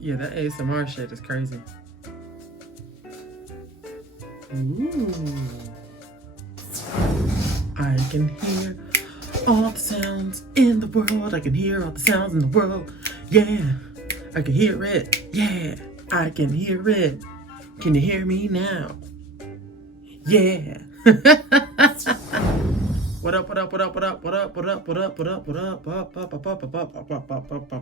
Yeah, that ASMR shit is crazy. Ooh. I can hear all the sounds in the world. I can hear all the sounds in the world. Yeah, I can hear it. Yeah, I can hear it. Can you hear me now? Yeah. What up, what up, what up, what up, what up, what up, what up, what up, what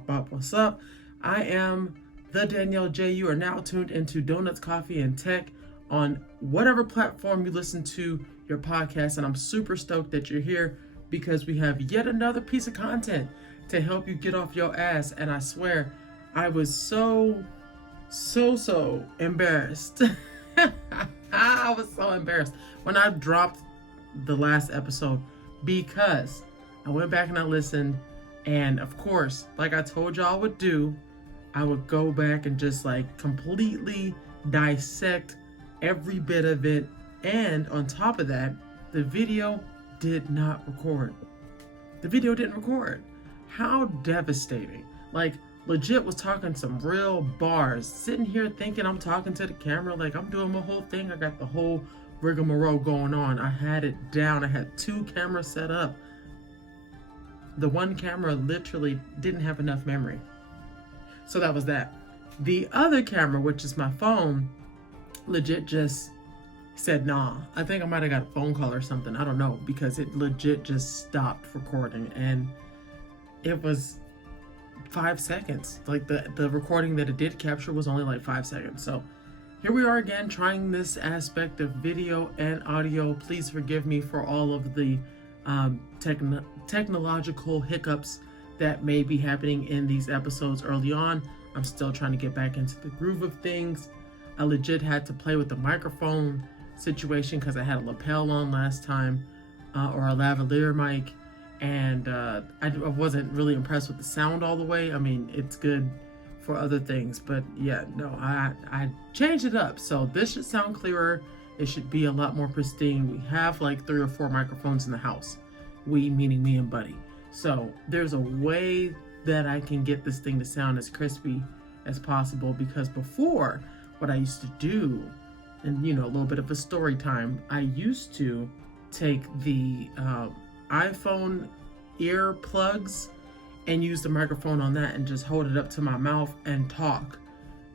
up, what's up? I am the Danielle J. You are now tuned into Donuts, Coffee, and Tech on whatever platform you listen to your podcast, and I'm super stoked that you're here because we have yet another piece of content to help you get off your ass. And I swear, I was so embarrassed. I was so embarrassed when I dropped the last episode because I went back and I listened, and of course, like I told y'all I would do, I would go back and just like completely dissect every bit of it. And on top of that, the video did not record. The video didn't record. How devastating. Like, legit was talking some real bars, sitting here thinking I'm talking to the camera like I'm doing my whole thing. I got the whole rigmarole going on. I had it down. I had 2 cameras set up. The one camera literally didn't have enough memory. So that was that. The other camera, which is my phone, legit just said, nah. I think I might have got a phone call or something. I don't know, because it legit just stopped recording, and it was 5 seconds. Like the recording that it did capture was only like 5 seconds. So here we are again, trying this aspect of video and audio. Please forgive me for all of the technological hiccups that may be happening in these episodes early on. I'm still trying to get back into the groove of things. I legit had to play with the microphone situation because I had a lapel on last time, or a lavalier mic, and I wasn't really impressed with the sound all the way. I mean, it's good for other things, but yeah, no, I changed it up. So this should sound clearer. It should be a lot more pristine. We have like 3 or 4 microphones in the house. We, meaning me and Buddy. So there's a way that I can get this thing to sound as crispy as possible, because before, what I used to do, and you know, a little bit of a story time, I used to take the iPhone ear plugs and use the microphone on that and just hold it up to my mouth and talk,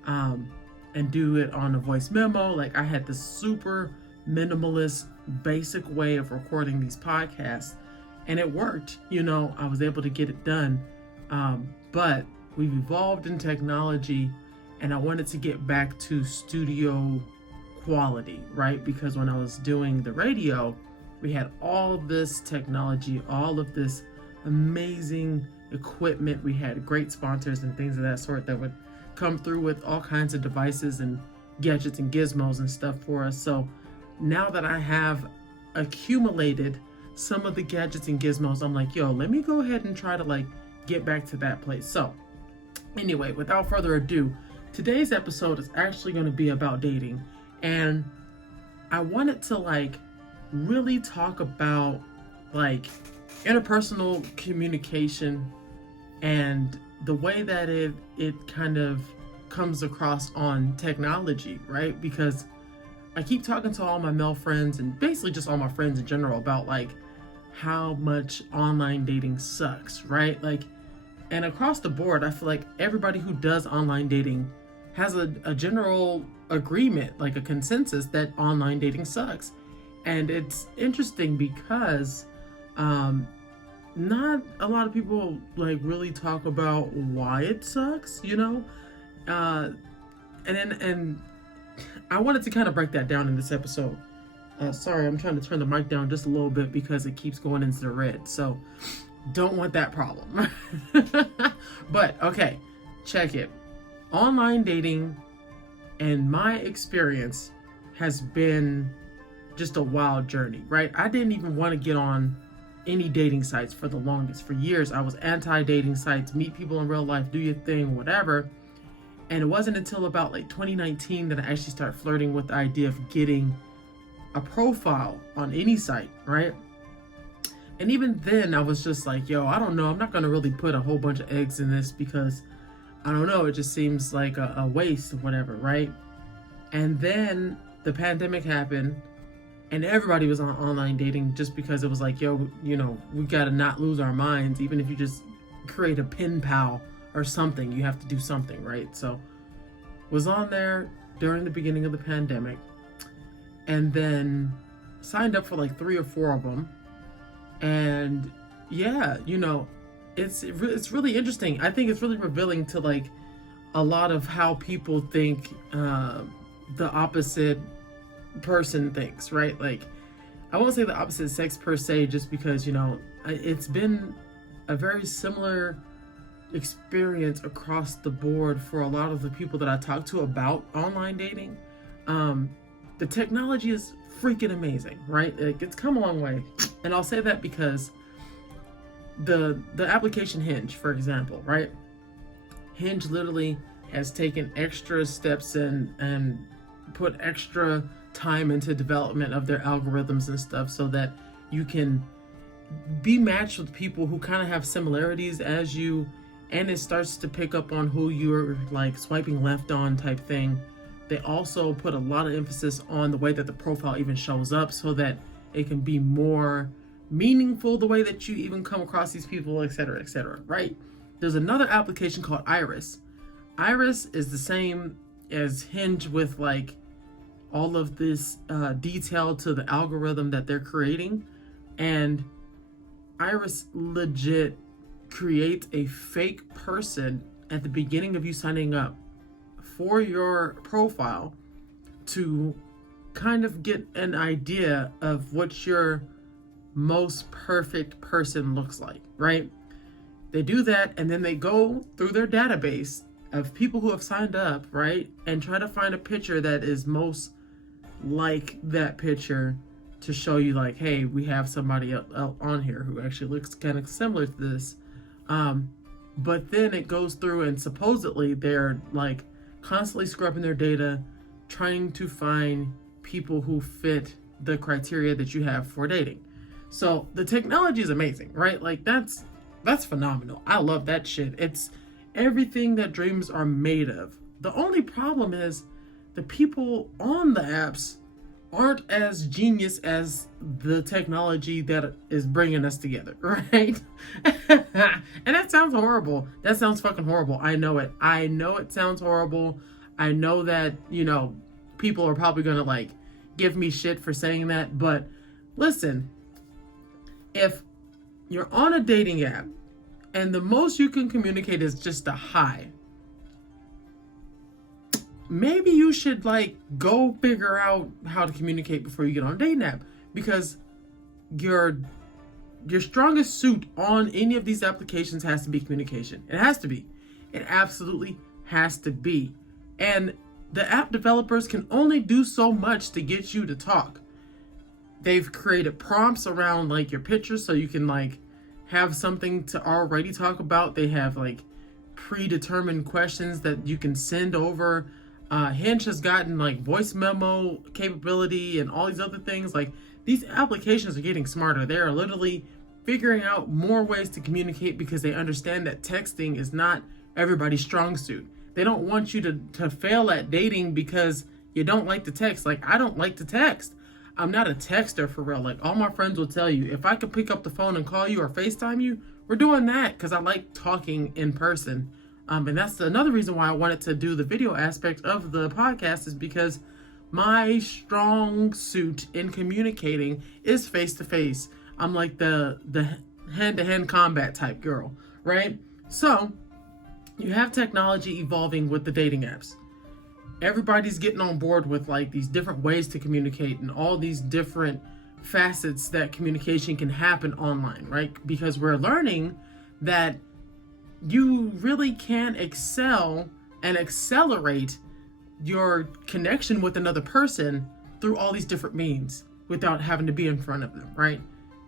and do it on a voice memo. Like, I had this super minimalist, basic way of recording these podcasts, and it worked. You know, I was able to get it done, but we've evolved in technology, and I wanted to get back to studio quality, right? Because when I was doing the radio, we had all this technology, all of this amazing equipment. We had great sponsors and things of that sort that would come through with all kinds of devices and gadgets and gizmos and stuff for us. So now that I have accumulated some of the gadgets and gizmos, I'm like, yo, let me go ahead and try to like get back to that place. So anyway, without further ado, today's episode is actually going to be about dating, and I wanted to like really talk about like interpersonal communication and the way that it kind of comes across on technology, right? Because I keep talking to all my male friends and basically just all my friends in general about like how much online dating sucks, right? Like, and across the board, I feel like everybody who does online dating has a general agreement, like a consensus, that online dating sucks. And it's interesting because not a lot of people like really talk about why it sucks, you know? And I wanted to kind of break that down in this episode. Sorry, I'm trying to turn the mic down just a little bit because it keeps going into the red. So don't want that problem. But okay, check it. Online dating, in my experience, has been just a wild journey, right? I didn't even want to get on any dating sites for the longest. For years, I was anti-dating sites, meet people in real life, do your thing, whatever. And it wasn't until about like 2019 that I actually started flirting with the idea of getting a profile on any site, right? And even then, I was just like, yo, I don't know. I'm not going to really put a whole bunch of eggs in this because I don't know, it just seems like a waste of whatever, right? And then the pandemic happened, and everybody was on online dating just because it was like, yo, you know, we gotta not lose our minds. Even if you just create a pen pal or something, you have to do something, right? So was on there during the beginning of the pandemic, and then signed up for like 3 or 4 of them. And yeah, you know, it's really interesting. I think it's really revealing to like a lot of how people think the opposite person thinks, right? Like, I won't say the opposite sex per se, just because, you know, it's been a very similar experience across the board for a lot of the people that I talk to about online dating. The technology is freaking amazing, right? Like, it's come a long way. And I'll say that because the application Hinge, for example, right? Hinge literally has taken extra steps and put extra time into development of their algorithms and stuff so that you can be matched with people who kind of have similarities as you, and it starts to pick up on who you're like swiping left on type thing. They also put a lot of emphasis on the way that the profile even shows up so that it can be more meaningful, the way that you even come across these people, etc., right? There's another application called Iris. Iris is the same as Hinge with like all of this detail to the algorithm that they're creating. And Iris legit creates a fake person at the beginning of you signing up for your profile to kind of get an idea of what your most perfect person looks like, right? They do that, and then they go through their database of people who have signed up, right? And try to find a picture that is most like that picture to show you like, hey, we have somebody on here who actually looks kind of similar to this. But then it goes through and supposedly they're like constantly scrubbing their data, trying to find people who fit the criteria that you have for dating. So the technology is amazing, right? Like that's phenomenal. I love that shit. It's everything that dreams are made of. The only problem is the people on the apps aren't as genius as the technology that is bringing us together, right? And that sounds horrible. That sounds fucking horrible. I know it. I know it sounds horrible. I know that, you know, people are probably gonna like give me shit for saying that, but listen, if you're on a dating app and the most you can communicate is just a hi, maybe you should like go figure out how to communicate before you get on a dating app, because your strongest suit on any of these applications has to be communication. It has to be. It absolutely has to be. And the app developers can only do so much to get you to talk. They've created prompts around like your pictures so you can like have something to already talk about. They have like predetermined questions that you can send over. Hinge has gotten like voice memo capability and all these other things. Like, these applications are getting smarter. They are literally figuring out more ways to communicate because they understand that texting is not everybody's strong suit. They don't want you to fail at dating because you don't like to text. Like, I don't like to text. I'm not a texter for real. Like, all my friends will tell you, if I could pick up the phone and call you or FaceTime you, we're doing that because I like talking in person. And that's another reason why I wanted to do the video aspect of the podcast, is because my strong suit in communicating is face-to-face. I'm like the hand-to-hand combat type girl, right? So you have technology evolving with the dating apps. Everybody's getting on board with like these different ways to communicate and all these different facets that communication can happen online, right? Because we're learning that you really can excel and accelerate your connection with another person through all these different means without having to be in front of them, right?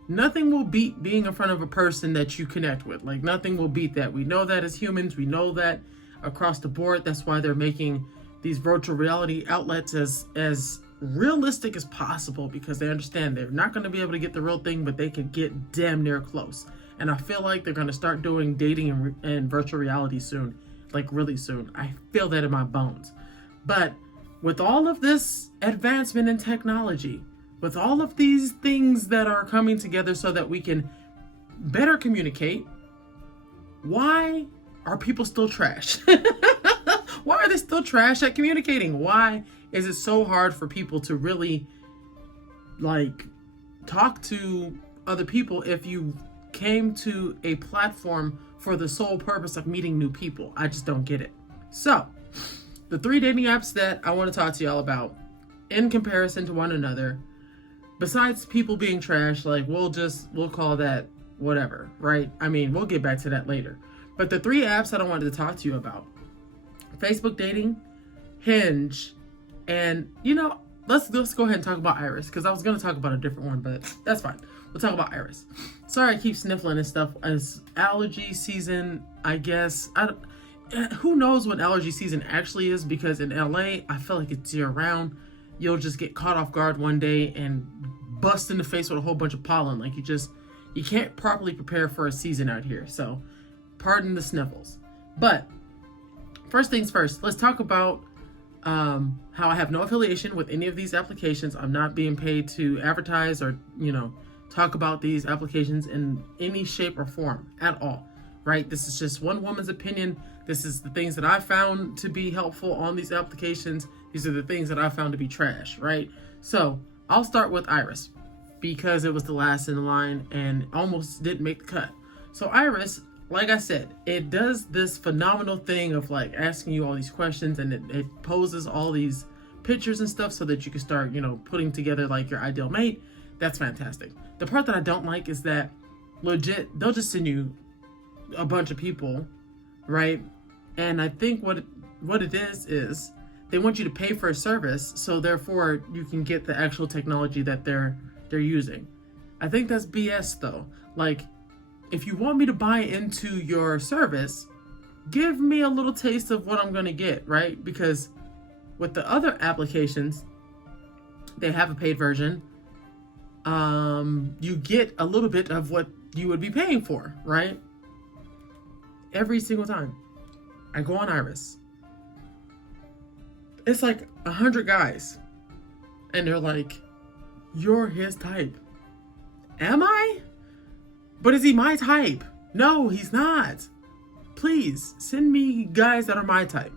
Nothing will beat being in front of a person that you connect with. Like, nothing will beat that. We know that as humans. We know that across the board. That's why they're making these virtual reality outlets as realistic as possible, because they understand they're not going to be able to get the real thing, but they could get damn near close. And I feel like they're going to start doing dating and virtual reality soon. like really soon. I feel that in my bones. But with all of this advancement in technology, with all of these things that are coming together so that we can better communicate, why are people still trash? Why are they still trash at communicating? Why is it so hard for people to really like talk to other people if you came to a platform for the sole purpose of meeting new people? I just don't get it. So, the 3 dating apps that I want to talk to y'all about in comparison to one another, besides people being trash, like we'll call that whatever, right? I mean, we'll get back to that later. But the 3 apps that I wanted to talk to you about: Facebook dating, Hinge, and let's go ahead and talk about Iris, because I was going to talk about a different one, but that's fine. We'll talk about Iris. Sorry I keep sniffling and stuff. It's allergy season, I guess. Who knows what allergy season actually is, because in LA, I feel like it's year round. You'll just get caught off guard one day and bust in the face with a whole bunch of pollen. Like you can't properly prepare for a season out here. So pardon the sniffles. But first things first, let's talk about how I have no affiliation with any of these applications. I'm not being paid to advertise or, talk about these applications in any shape or form at all, right? This is just one woman's opinion. This is the things that I found to be helpful on these applications. These are the things that I found to be trash, right? So I'll start with Iris because it was the last in the line and almost didn't make the cut. So Iris, like I said, it does this phenomenal thing of like asking you all these questions, and it poses all these pictures and stuff so that you can start, putting together like your ideal mate. That's fantastic. The part that I don't like is that legit, they'll just send you a bunch of people, right? And I think what it is they want you to pay for a service, so therefore you can get the actual technology that they're using. I think that's BS though. Like, if you want me to buy into your service, give me a little taste of what I'm going to get, right? Because with the other applications, they have a paid version. You get a little bit of what you would be paying for, right? Every single time I go on Iris, it's like 100 guys, and they're like, "You're his type." Am I? But is he my type? No, he's not. Please send me guys that are my type.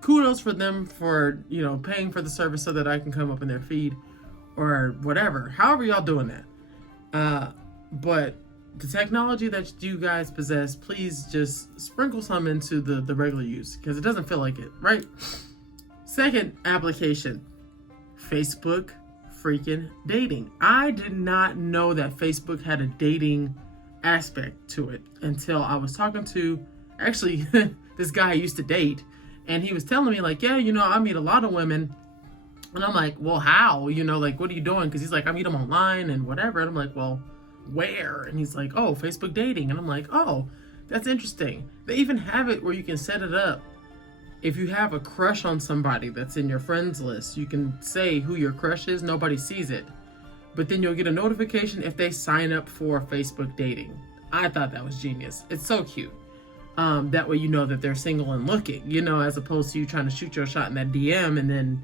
Kudos for them for, paying for the service so that I can come up in their feed or whatever. However y'all doing that. But the technology that you guys possess, please just sprinkle some into the regular use, because it doesn't feel like it, right? Second application, Facebook freaking dating. I did not know that Facebook had a dating aspect to it until I was talking to actually this guy I used to date, and he was telling me like, yeah, I meet a lot of women. And I'm like, well, how? Like, what are you doing? Because he's like, I meet them online and whatever. And I'm like, well, where? And he's like, oh, Facebook dating. And I'm like, oh, that's interesting. They even have it where you can set it up. If you have a crush on somebody that's in your friends list, you can say who your crush is. Nobody sees it. But then you'll get a notification if they sign up for Facebook dating. I thought that was genius. It's so cute. That way you know that they're single and looking, as opposed to you trying to shoot your shot in that DM and then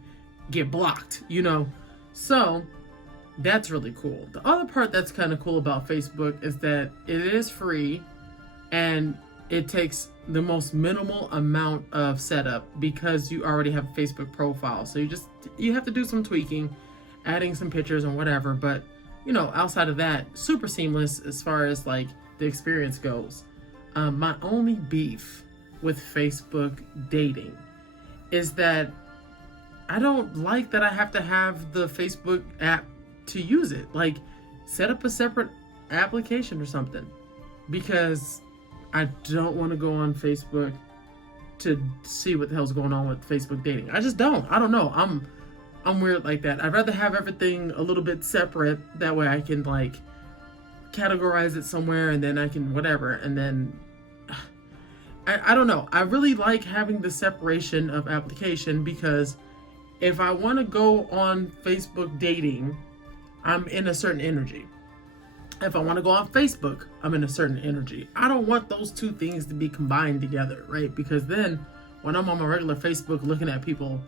get blocked, So that's really cool. The other part that's kind of cool about Facebook is that it is free and it takes the most minimal amount of setup because you already have a Facebook profile. So you have to do some tweaking, adding some pictures and whatever. But, outside of that, super seamless as far as like the experience goes. My only beef with Facebook dating is that I don't like that I have to have the Facebook app to use it. Like, set up a separate application or something, because I don't want to go on Facebook to see what the hell's going on with Facebook dating. I just don't. I don't know. I'm weird like that. I'd rather have everything a little bit separate. That way I can like categorize it somewhere, and then I can whatever. And then I don't know. I really like having the separation of application, because if I want to go on Facebook dating, I'm in a certain energy. If I want to go on Facebook, I'm in a certain energy. I don't want those two things to be combined together, right? Because then when I'm on my regular Facebook looking at people,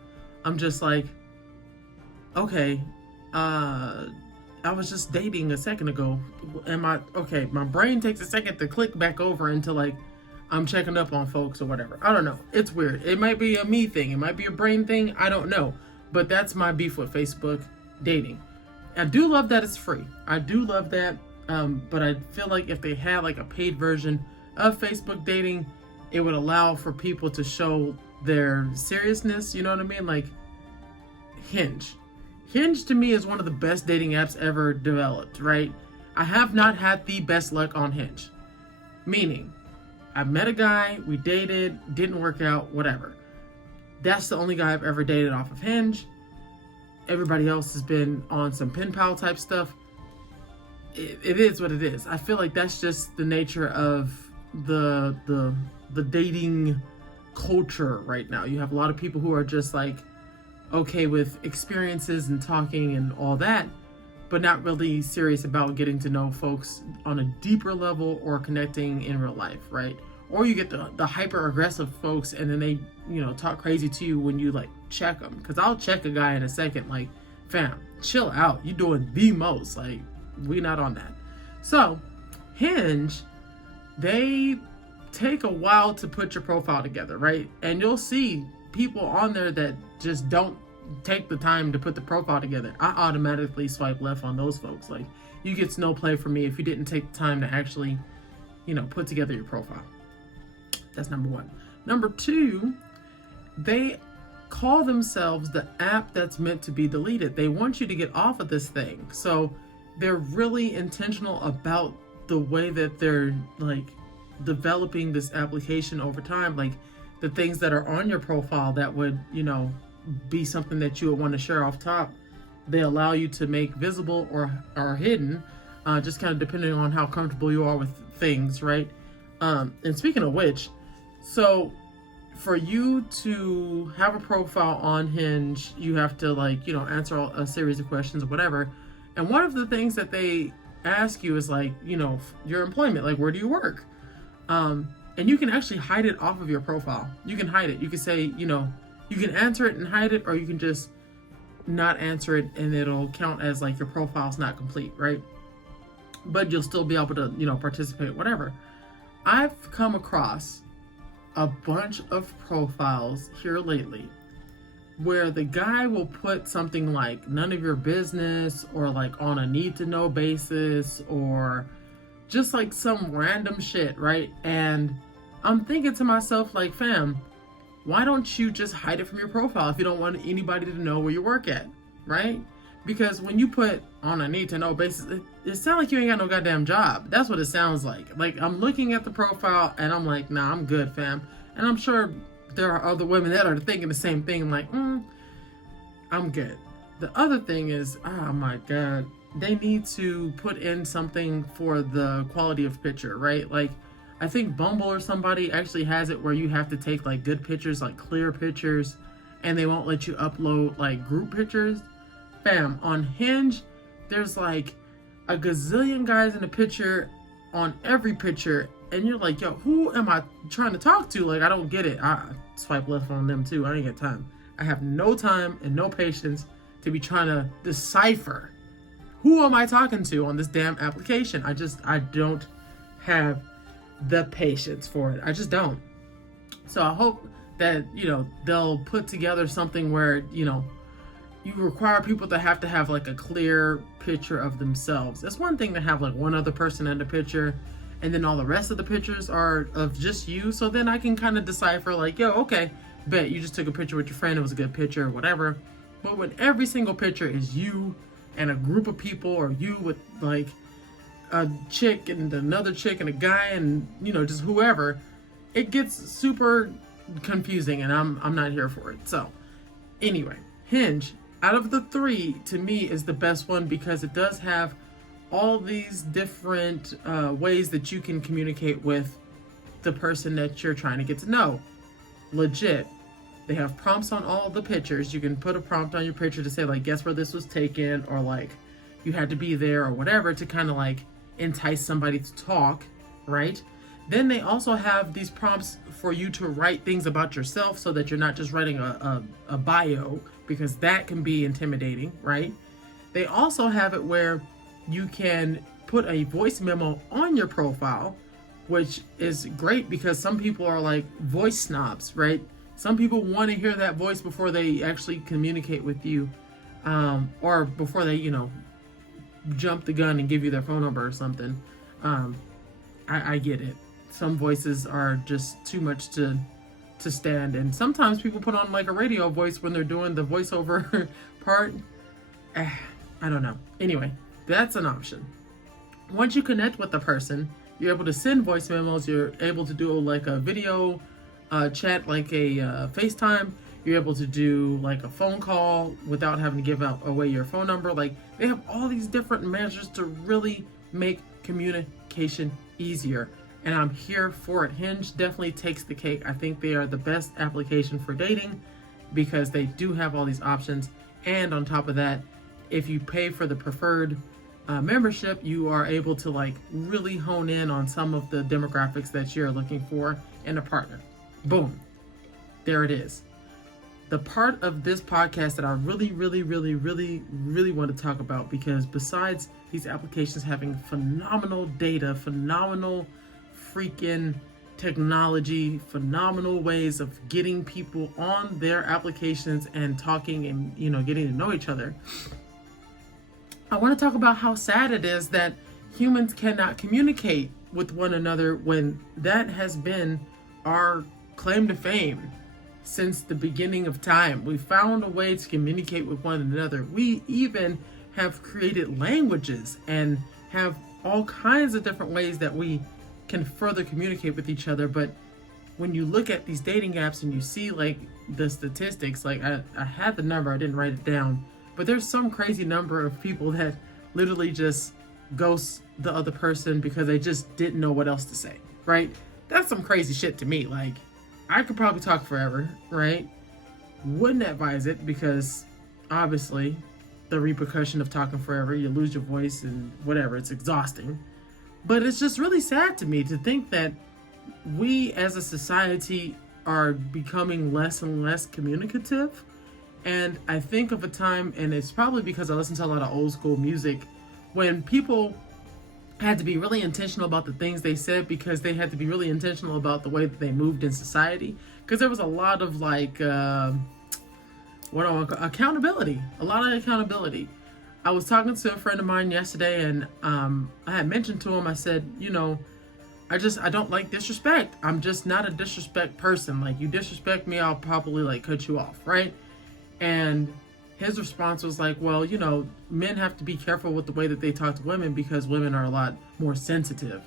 I'm just like, okay, I was just dating a second ago. My brain takes a second to click back over into like I'm checking up on folks or whatever. I don't know. It's weird. It might be a me thing. It might be a brain thing. I don't know. But that's my beef with Facebook dating. I do love that it's free. I do love that. But I feel like if they had like a paid version of Facebook dating, it would allow for people to show their seriousness. You know what I mean? Like Hinge. Hinge to me is one of the best dating apps ever developed, right? I have not had the best luck on Hinge. Meaning, I met a guy, we dated, didn't work out, whatever. That's the only guy I've ever dated off of Hinge. Everybody else has been on some pen pal type stuff. It is what it is. I feel like that's just the nature of the dating culture right now. You have a lot of people who are just like okay with experiences and talking and all that, but not really serious about getting to know folks on a deeper level or connecting in real life, right? Or you get the hyper aggressive folks and then they, talk crazy to you when you like check them. Because I'll check a guy in a second, like, fam, chill out. You doing the most. Like, we not on that. So, Hinge, they take a while to put your profile together, right? And you'll see people on there that just don't take the time to put the profile together. I automatically swipe left on those folks. Like, you get no play from me if you didn't take the time to actually, put together your profile. That's number one. Number two, they call themselves the app that's meant to be deleted. They want you to get off of this thing. So they're really intentional about the way that they're like developing this application over time. Like the things that are on your profile that would, be something that you would want to share off top, they allow you to make visible or hidden, just kind of depending on how comfortable you are with things, right? And speaking of which, so for you to have a profile on Hinge, you have to answer a series of questions or whatever. And one of the things that they ask you is like, your employment, like where do you work? And you can actually hide it off of your profile. You can hide it. You can say, you can answer it and hide it, or you can just not answer it and it'll count as like your profile's not complete, right? But you'll still be able to, participate, whatever. I've come across a bunch of profiles here lately where the guy will put something like none of your business or like on a need to know basis or just like some random shit, right? And I'm thinking to myself like, fam, why don't you just hide it from your profile if you don't want anybody to know where you work at, right? Because when you put on a need to know basis, it sounds like you ain't got no goddamn job. That's what it sounds like. Like I'm looking at the profile and I'm like, nah, I'm good, fam. And I'm sure there are other women that are thinking the same thing. I'm like, I'm good. The other thing is, oh my God, they need to put in something for the quality of picture, right? Like I think Bumble or somebody actually has it where you have to take like good pictures, like clear pictures, and they won't let you upload like group pictures. Fam, on Hinge, there's like a gazillion guys in a picture on every picture, and you're like, yo, who am I trying to talk to? Like, I don't get it. I swipe left on them too. I ain't got time. I have no time and no patience to be trying to decipher who am I talking to on this damn application. I don't have the patience for it. I just don't. So I hope that, they'll put together something where, you require people to have like a clear picture of themselves. It's one thing to have like one other person in the picture and then all the rest of the pictures are of just you. So then I can kind of decipher like, yo, okay, bet you just took a picture with your friend. It was a good picture or whatever. But when every single picture is you and a group of people, or you with like a chick and another chick and a guy and, just whoever, it gets super confusing and I'm not here for it. So anyway, Hinge, out of the three, to me, is the best one because it does have all these different ways that you can communicate with the person that you're trying to get to know. Legit. They have prompts on all the pictures. You can put a prompt on your picture to say, like, guess where this was taken, or like, you had to be there, or whatever, to kind of like entice somebody to talk, right? Then they also have these prompts for you to write things about yourself so that you're not just writing a bio, because that can be intimidating, right? They also have it where you can put a voice memo on your profile, which is great because some people are like voice snobs, right? Some people want to hear that voice before they actually communicate with you, or before they, jump the gun and give you their phone number or something. I get it. Some voices are just too much to stand, and sometimes people put on like a radio voice when they're doing the voiceover part. I don't know. Anyway, that's an option. Once you connect with the person, you're able to send voice memos. You're able to do like a video chat, like a FaceTime. You're able to do like a phone call without having to give away your phone number. Like, they have all these different measures to really make communication easier. And I'm here for it. Hinge definitely takes the cake. I think they are the best application for dating because they do have all these options. And on top of that, if you pay for the preferred membership, you are able to like really hone in on some of the demographics that you're looking for in a partner. Boom. There it is. The part of this podcast that I really want to talk about, because besides these applications having phenomenal data, phenomenal freaking technology, phenomenal ways of getting people on their applications and talking and, getting to know each other, I want to talk about how sad it is that humans cannot communicate with one another when that has been our claim to fame since the beginning of time. We found a way to communicate with one another. We even have created languages and have all kinds of different ways that we can further communicate with each other. But when you look at these dating apps and you see like the statistics, like I had the number, I didn't write it down, but there's some crazy number of people that literally just ghost the other person because they just didn't know what else to say, right? That's some crazy shit to me. Like, I could probably talk forever, right? Wouldn't advise it because obviously the repercussion of talking forever, you lose your voice and whatever, it's exhausting. But it's just really sad to me to think that we as a society are becoming less and less communicative. And I think of a time, and it's probably because I listen to a lot of old school music, when people had to be really intentional about the things they said because they had to be really intentional about the way that they moved in society. Because there was a lot of like, accountability. A lot of accountability. I was talking to a friend of mine yesterday, and I had mentioned to him, I said, I don't like disrespect. I'm just not a disrespect person. Like, you disrespect me, I'll probably like cut you off, right? And his response was like, well, men have to be careful with the way that they talk to women because women are a lot more sensitive.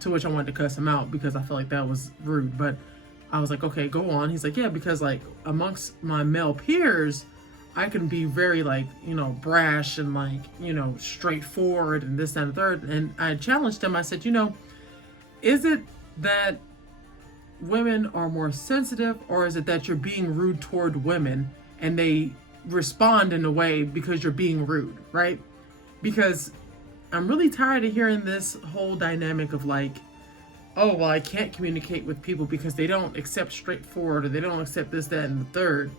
To which I wanted to cuss him out because I felt like that was rude. But I was like, okay, go on. He's like, yeah, because like amongst my male peers, I can be very like, brash and like, straightforward and this, that, and the third. And I challenged him. I said, is it that women are more sensitive, or is it that you're being rude toward women and they respond in a way because you're being rude, right? Because I'm really tired of hearing this whole dynamic of like, oh, well, I can't communicate with people because they don't accept straightforward, or they don't accept this, that, and the third.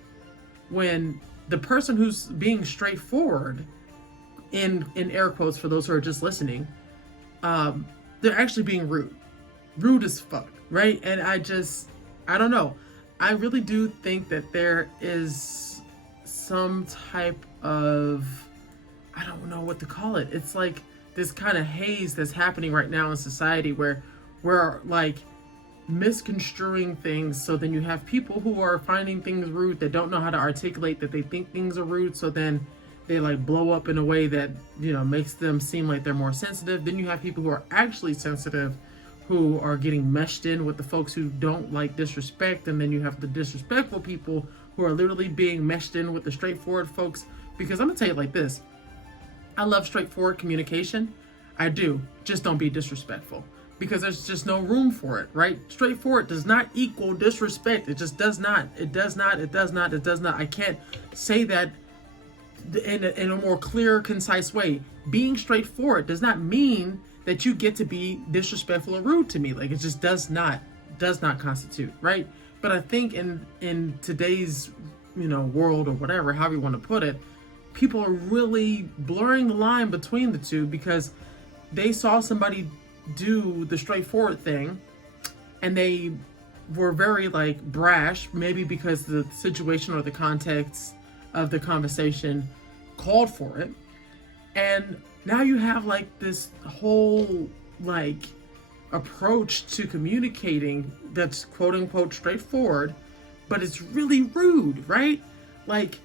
When the person who's being straightforward, in air quotes for those who are just listening, they're actually being rude as fuck, right? And I don't know. I really do think that there is some type of, I don't know what to call it. It's like this kind of haze that's happening right now in society where we're like misconstruing things. So then you have people who are finding things rude that don't know how to articulate that they think things are rude. So then they like blow up in a way that, makes them seem like they're more sensitive. Then you have people who are actually sensitive who are getting meshed in with the folks who don't like disrespect. And then you have the disrespectful people who are literally being meshed in with the straightforward folks. Because I'm gonna tell you like this, I love straightforward communication. I do. Just don't be disrespectful. Because there's just no room for it, right? Straightforward does not equal disrespect. It just does not. It does not. I can't say that in a more clear, concise way. Being straightforward does not mean that you get to be disrespectful or rude to me. Like, it just does not constitute, right? But I think in today's, world, or whatever, however you want to put it, people are really blurring the line between the two because they saw somebody do the straightforward thing and they were very like brash, maybe because the situation or the context of the conversation called for it. And now you have like this whole like approach to communicating that's quote unquote straightforward, but it's really rude, right? Like,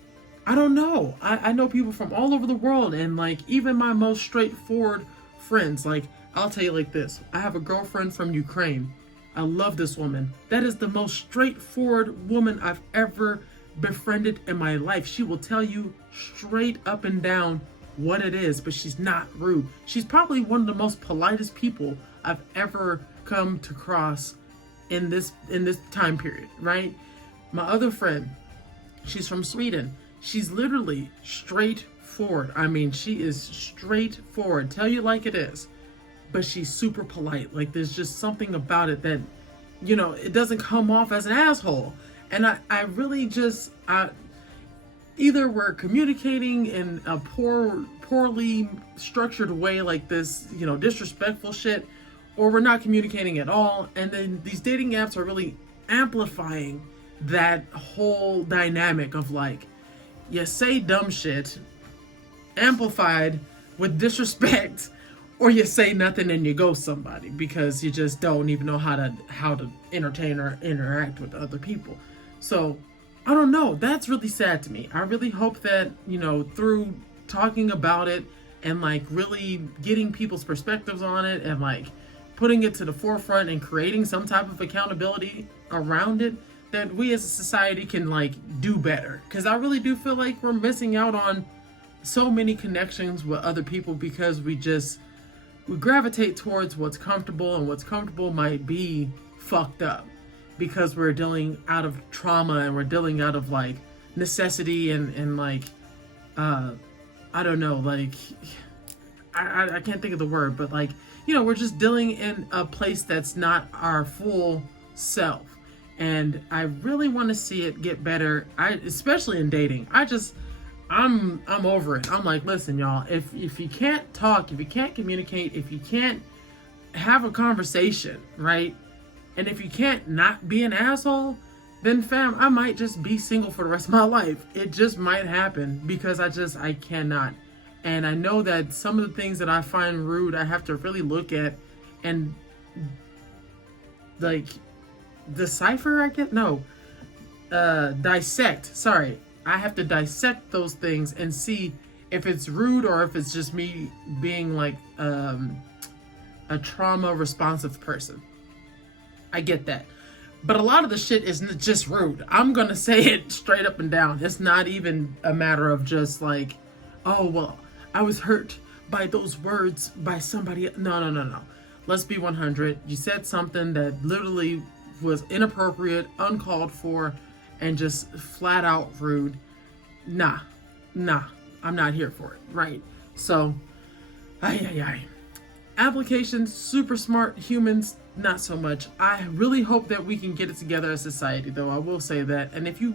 I don't know. I know people from all over the world, and like even my most straightforward friends, like I'll tell you like this. I have a girlfriend from Ukraine. I love this woman. That is the most straightforward woman I've ever befriended in my life. She will tell you straight up and down what it is, but she's not rude. She's probably one of the most politest people I've ever come to cross in this time period, right? My other friend, she's from Sweden. She's literally straightforward. I mean, she is straightforward. Tell you like it is. But she's super polite. Like, there's just something about it that, it doesn't come off as an asshole. And I really just, either we're communicating in a poorly structured way like this, disrespectful shit, or we're not communicating at all. And then these dating apps are really amplifying that whole dynamic of like, you say dumb shit, amplified with disrespect, or you say nothing and you ghost somebody because you just don't even know how to entertain or interact with other people. So I don't know. That's really sad to me. I really hope that, through talking about it and like really getting people's perspectives on it and like putting it to the forefront and creating some type of accountability around it, that we as a society can like do better. Because I really do feel like we're missing out on so many connections with other people because we gravitate towards what's comfortable, and what's comfortable might be fucked up because we're dealing out of trauma and we're dealing out of like necessity and like I don't know, like I can't think of the word, but like, we're just dealing in a place that's not our full self. And I really want to see it get better. Especially in dating. I'm over it. I'm like, listen, y'all, if you can't talk, if you can't communicate, if you can't have a conversation, right? And if you can't not be an asshole, then fam, I might just be single for the rest of my life. It just might happen because I cannot. And I know that some of the things that I find rude, I have to really look at and like decipher, dissect. Sorry. I have to dissect those things and see if it's rude or if it's just me being like a trauma responsive person. I get that. But a lot of the shit is just rude. I'm going to say it straight up and down. It's not even a matter of just like, oh, well, I was hurt by those words by somebody. No. Let's be 100. You said something that literally was inappropriate, uncalled for, and just flat out rude. Nah, I'm not here for it, right? So, applications, super smart. Humans, not so much. I really hope that we can get it together as society, though. I will say that. And if you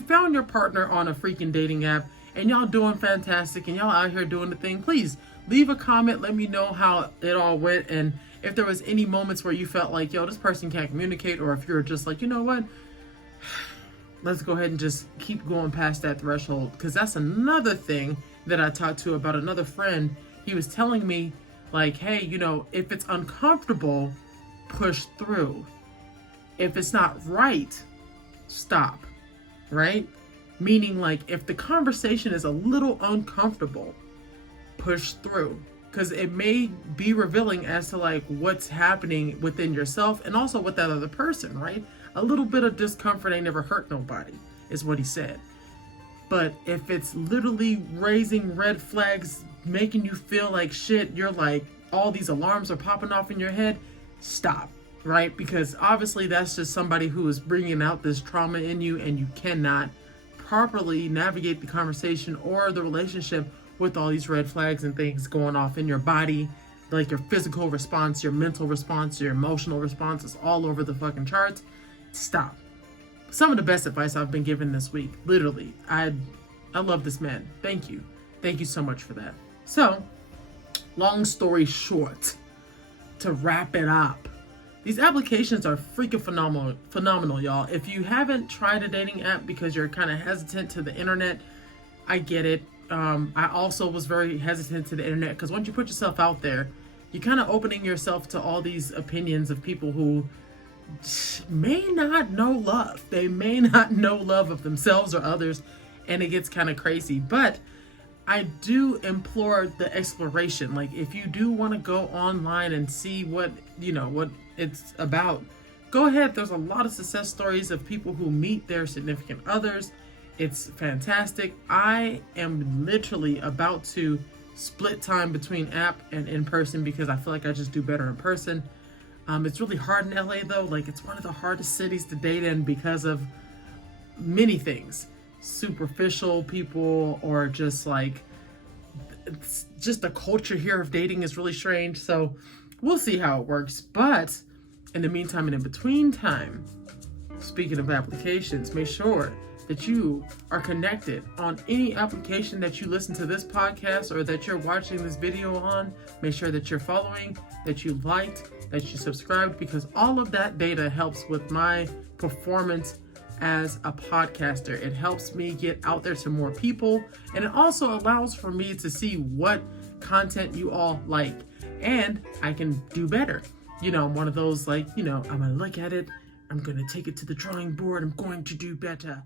found your partner on a freaking dating app and y'all doing fantastic and y'all out here doing the thing, please leave a comment. Let me know how it all went, and if there was any moments where you felt like, yo, this person can't communicate, or if you're just like, you know what, let's go ahead and just keep going past that threshold. Because that's another thing that I talked to about another friend. He was telling me like, hey, if it's uncomfortable, push through. If it's not right, stop, right? Meaning like if the conversation is a little uncomfortable, push through. Because it may be revealing as to like what's happening within yourself and also with that other person, right? A little bit of discomfort ain't never hurt nobody, is what he said. But if it's literally raising red flags, making you feel like shit, you're like, all these alarms are popping off in your head, stop, right? Because obviously that's just somebody who is bringing out this trauma in you, and you cannot properly navigate the conversation or the relationship with all these red flags and things going off in your body like your physical response, your mental response, your emotional response is all over the fucking charts. Stop. Some of the best advice I've been given this week. Literally. I love this man. Thank you. Thank you so much for that. So, long story short, to wrap it up, these applications are freaking phenomenal, y'all. If you haven't tried a dating app because you're kind of hesitant to the internet, I get it. I also was very hesitant to the internet because once you put yourself out there, you're kind of opening yourself to all these opinions of people who may not know love. They may not know love of themselves or others, and it gets kind of crazy. But I do implore the exploration. Like, if you do want to go online and see what it's about, go ahead. There's a lot of success stories of people who meet their significant others. It's fantastic. I am literally about to split time between app and in person because I feel like I just do better in person. It's really hard in LA though. Like, it's one of the hardest cities to date in because of many things. Superficial people, or just like, it's just the culture here of dating is really strange. So we'll see how it works. But in the meantime and in between time, speaking of applications, make sure that you are connected on any application that you listen to this podcast or that you're watching this video on. Make sure that you're following, that you liked, that you subscribed, because all of that data helps with my performance as a podcaster. It helps me get out there to more people, and it also allows for me to see what content you all like, and I can do better. I'm one of those, like, I'm gonna look at it, I'm gonna take it to the drawing board, I'm going to do better.